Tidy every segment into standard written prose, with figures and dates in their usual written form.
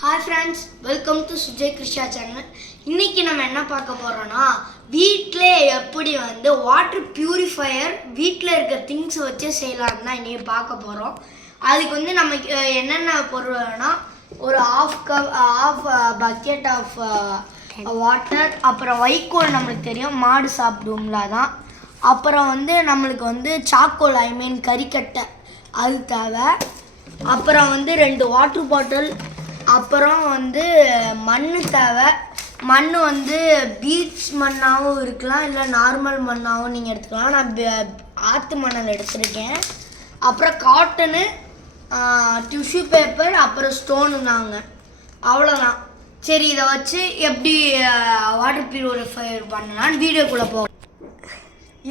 Hi friends, welcome to Sujay Krishna channel. இன்னைக்கு நம்ம என்ன பார்க்க போறோம்னா வீட்ல எப்படி வாட்டர் பியூரிஃபையர் வீட்ல இருக்க திங்ஸ் வச்சு செய்யலாம்னு தான் இன்னைக்கு பார்க்க போறோம். அதுக்கு நமக்கு என்னென்ன பொருள்னா ஒரு half bucket of water, அப்புறம் வைக்கோல் நம்மளுக்கு தெரியும் மாடு சாப்பிடும்ல அதான். அப்புறம் நம்மளுக்கு சாக்கோல் ஐ மீன் கறிக்கட்டை அது தேவை. அப்புறம் 2 வாட்டர் பாட்டில், அப்புறம் மண் தேவை. மண் பீச் மண்ணாகவும் இருக்கலாம், இல்லை நார்மல் மண்ணாகவும் நீங்கள் எடுத்துக்கலாம். நான் ஆற்று மணல் எடுத்திருக்கேன். அப்புறம் காட்டனு, டிஷ்யூ பேப்பர், அப்புறம் ஸ்டோனு தாங்க. அவ்வளோதான். சரி, இதை வச்சு எப்படி வாட்டர் பியூரிஃபையர் பண்ணலான்னு வீடியோக்குள்ளே போகும்.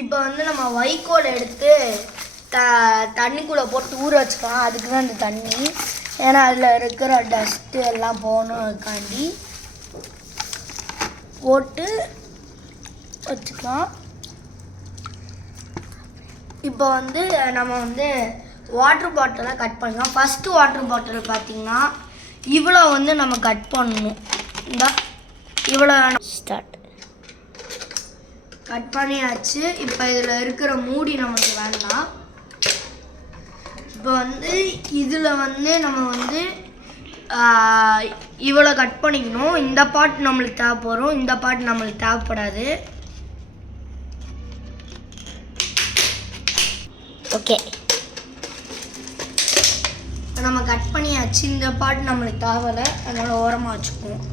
இப்போ நம்ம வைக்கோல் எடுத்து தண்ணிக்குள்ளே போட்டு ஊற வச்சுக்கலாம். அதுக்கு தான் இந்த தண்ணி, ஏன்னா அதில் இருக்கிற டஸ்ட்டு எல்லாம் போகணுக்காண்டி போட்டு வச்சுக்கலாம். இப்போ நம்ம வாட்டர் பாட்டிலை கட் பண்ணிக்கலாம். ஃபஸ்ட்டு வாட்டர் பாட்டில் பார்த்திங்கன்னா இவ்வளோ நம்ம கட் பண்ணணும். இந்த இவ்வளோ ஸ்டார்ட் கட் பண்ணியாச்சு. இப்போ இதில் இருக்கிற மூடி நமக்கு வேண்டாம். இப்போ இதில் நம்ம இவ்வளோ கட் பண்ணிக்கணும். இந்த பார்ட் நம்மளுக்கு தேவைப்படும், இந்த பார்ட் நம்மளுக்கு தேவைப்படாது. ஓகே, நம்ம கட் பண்ணியாச்சு. இந்த பார்ட் நம்மளுக்கு தேவையில்லை, அதனால் ஓரமாக வச்சுக்குவோம்.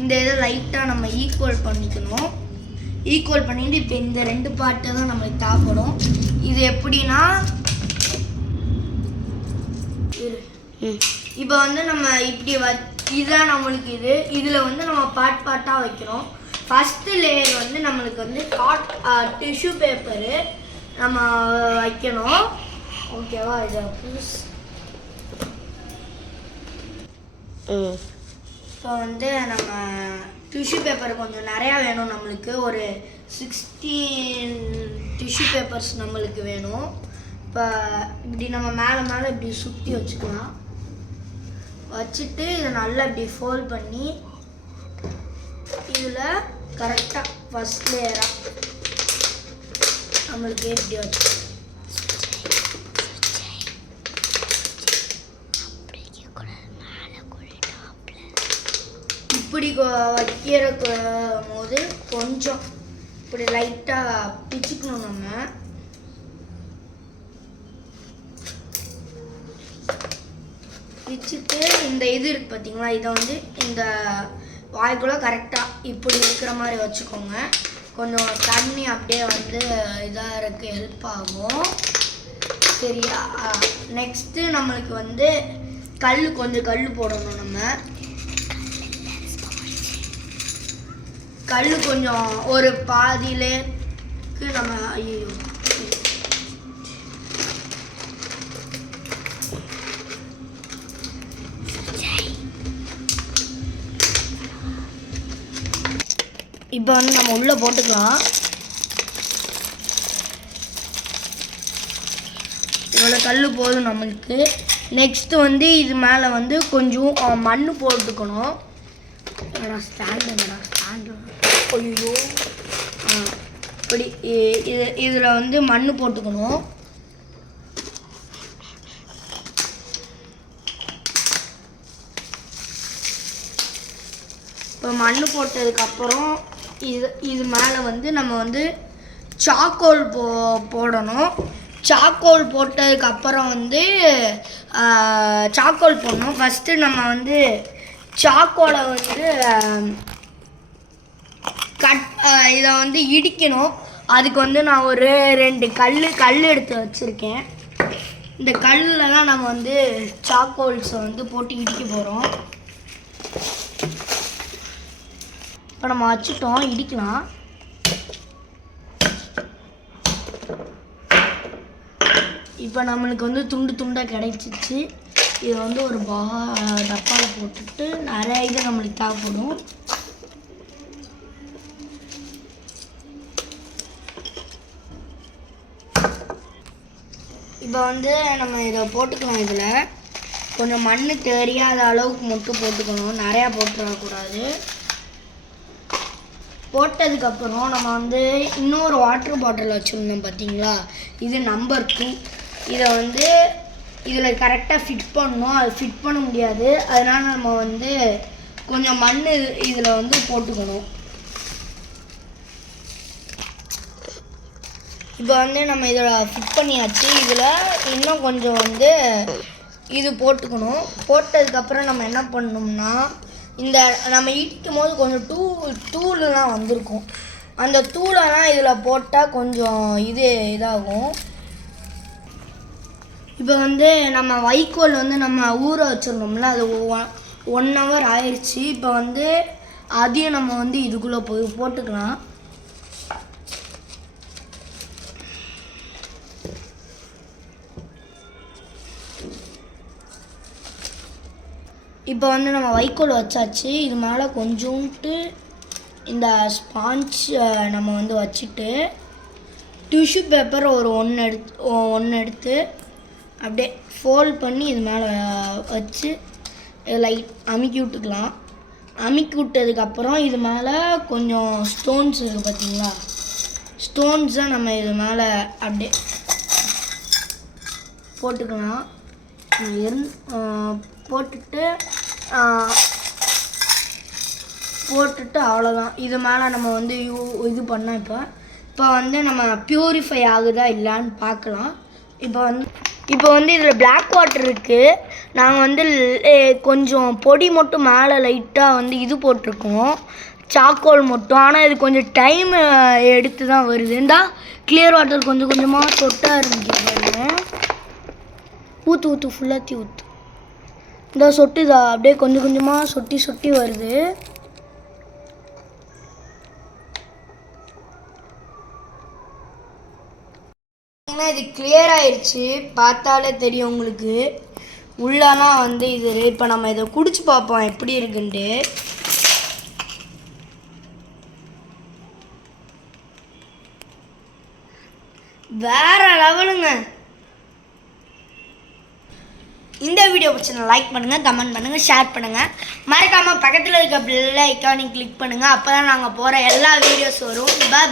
இந்த இதை லைட்டாக நம்ம ஈக்குவல் பண்ணிக்கணும். ஈக்குவல் பண்ணிட்டு இப்போ இந்த 2 பார்ட்டு தான் நம்மளுக்கு தேவைப்படும். இது எப்படின்னா இப்போ நம்ம இப்படி இதுதான் நம்மளுக்கு இதில் நம்ம பார்ட்டாக வைக்கிறோம். ஃபஸ்ட்டு லேயர் நம்மளுக்கு டிஷ்யூ பேப்பரு நம்ம வைக்கணும். ஓகேவா? இதை புதுசு இப்போ நம்ம டிஷ்யூ பேப்பர் கொஞ்சம் நிறையா வேணும். நம்மளுக்கு ஒரு 16 டிஷ்யூ பேப்பர்ஸ் நம்மளுக்கு வேணும். இப்போ இப்படி நம்ம மேலே இப்படி சுற்றி வச்சுக்கலாம். வச்சுட்டு இதை நல்லா இப்படி ஃபோல்ட் பண்ணி இதில் கரெக்டாக ஃபஸ்ட் லேயராக நம்மளுக்கு இப்படி வச்சு இப்படி வைக்கிற போது கொஞ்சம் இப்படி லைட்டாக பிச்சுக்கணும். நம்ம பிச்சுட்டு இந்த இது இருக்குது பார்த்தீங்களா, இதை இந்த வாய்க்குள்ள கரெக்டாக இப்படி இருக்கிற மாதிரி வச்சுக்கோங்க. கொஞ்சம் தண்ணி அப்படியே இதாக இருக்க ஹெல்ப் ஆகும். சரியா? நெக்ஸ்ட்டு நம்மளுக்கு கொஞ்சம் கல் போடணும். நம்ம கல் கொஞ்சம் ஒரு பாதியிலேக்கு நம்ம ஐயோ இப்போ நம்ம உள்ளே போட்டுக்கலாம். இவ்வளோ கல் போதும் நம்மளுக்கு. நெக்ஸ்ட்டு இது மேலே கொஞ்சம் மண் போட்டுக்கணும். ஸ்டாண்டு ஐயோ இப்படி இதில் மண் போட்டுக்கணும். இப்போ மண் போட்டதுக்கப்புறம் இது மேலே நம்ம சாக்கோல் போடணும். சாக்கோல் போட்டதுக்கப்புறம் சாக்கோல் போடணும். ஃபஸ்ட்டு நம்ம சாக்கோலை இதை இடிக்கணும். அதுக்கு நான் ஒரு 2 கல் எடுத்து வச்சுருக்கேன். இந்த கல்லெலாம் நம்ம சாக்கோல்ஸை போட்டு இடிக்க போகிறோம். இப்போ நம்ம வச்சுட்டோம், இடிக்கலாம். இப்போ நம்மளுக்கு துண்டு துண்டாக கிடைச்சிச்சு. இதை ஒரு டப்பாவில் போட்டுட்டு நிறைய இது நம்மளுக்கு தேவைப்படும். இப்போ நம்ம இதை போட்டுக்கலாம். இதில் கொஞ்சம் மண் தெரியாத அளவுக்கு மட்டும் போட்டுக்கணும், நிறையா போட்டுடக்கூடாது. போட்டதுக்கப்புறம் நம்ம வந்து இன்னொரு வாட்டர் பாட்டில் வச்சுருந்தோம் பார்த்தீங்களா, இது நம்பர் 2. இதை வந்து இதில் கரெக்டாக ஃபிட் பண்ணணும். அது ஃபிட் பண்ண முடியாது, அதனால் நம்ம வந்து கொஞ்சம் மண் இதில் வந்து போட்டுக்கணும். இப்போ வந்து நம்ம இதில் ஃபிட் பண்ணியாச்சு. இதில் இன்னும் கொஞ்சம் வந்து இது போட்டுக்கணும். போட்டதுக்கப்புறம் நம்ம என்ன பண்ணணும்னா, இந்த நம்ம இடிக்கும் போது கொஞ்சம் தூள்லாம் வந்திருக்கும், அந்த தூளெல்லாம் இதில் போட்டால் கொஞ்சம் இதாகும். இப்போ வந்து நம்ம வைக்கோல் வந்து நம்ம ஊற வச்சிருந்தோம்ல, அது 1 hour ஆயிடுச்சு. இப்போ வந்து அதையும் நம்ம வந்து இதுக்குள்ளே போட்டுக்கலாம். இப்போ வந்து நம்ம வைக்கோல் வச்சாச்சு. இது மேலே கொஞ்சோண்டு இந்த ஸ்பாஞ்ச் நம்ம வந்து வச்சுட்டு டிஷ்யூ பேப்பர் ஒரு ஒன்று எடுத்து அப்படியே ஃபோல்ட் பண்ணி இது மேலே வச்சு லைட் அமுக்கி விட்டுக்கலாம். அமுக்கி விட்டதுக்கப்புறம் இது மேலே கொஞ்சம் ஸ்டோன்ஸ் இருக்குது பார்த்தீங்களா, ஸ்டோன்ஸை நம்ம இது மேலே அப்படியே போட்டுக்கலாம். போட்டுட்டு அவ்வளோதான். இது மேலே நம்ம வந்து இது பண்ணால் இப்போ வந்து நம்ம ப்யூரிஃபை ஆகுதா இல்லைன்னு பார்க்கலாம். இப்போ வந்து இதில் பிளாக் வாட்டர் இருக்குது. நாங்கள் வந்து கொஞ்சம் பொடி மட்டும் மேலே லைட்டாக வந்து இது போட்டிருக்கோம், சாக்கோல் மட்டும். ஆனால் இது கொஞ்சம் டைம் எடுத்து தான் வருது. இந்த கிளியர் வாட்டர் கொஞ்சம் கொஞ்சமாக சொட்ட ஆரம்பிக்கிறது. ஊற்று ஃபுல்லாக ஊற்று. இந்த சொட்டுதா அப்படியே கொஞ்சம் கொஞ்சமாக சொட்டி வருது. ஏன்னா இது கிளியர் ஆயிடுச்சு, பார்த்தாலே தெரியும் உங்களுக்கு. உள்ளலாம் வந்து இது. இப்போ நம்ம இதை குடிச்சு பார்ப்போம் எப்படி இருக்குன்ட்டு. வேற லெவலுங்க. இந்த வீடியோ பிடிச்சா லைக் பண்ணுங்கள், கமெண்ட் பண்ணுங்கள், ஷேர் பண்ணுங்கள். மறக்காமல் பக்கத்தில் இருக்க பெல் ஐக்கானை கிளிக் பண்ணுங்கள். அப்போ தான் நாங்கள் போகிற எல்லா வீடியோஸ் வரும். பாய்.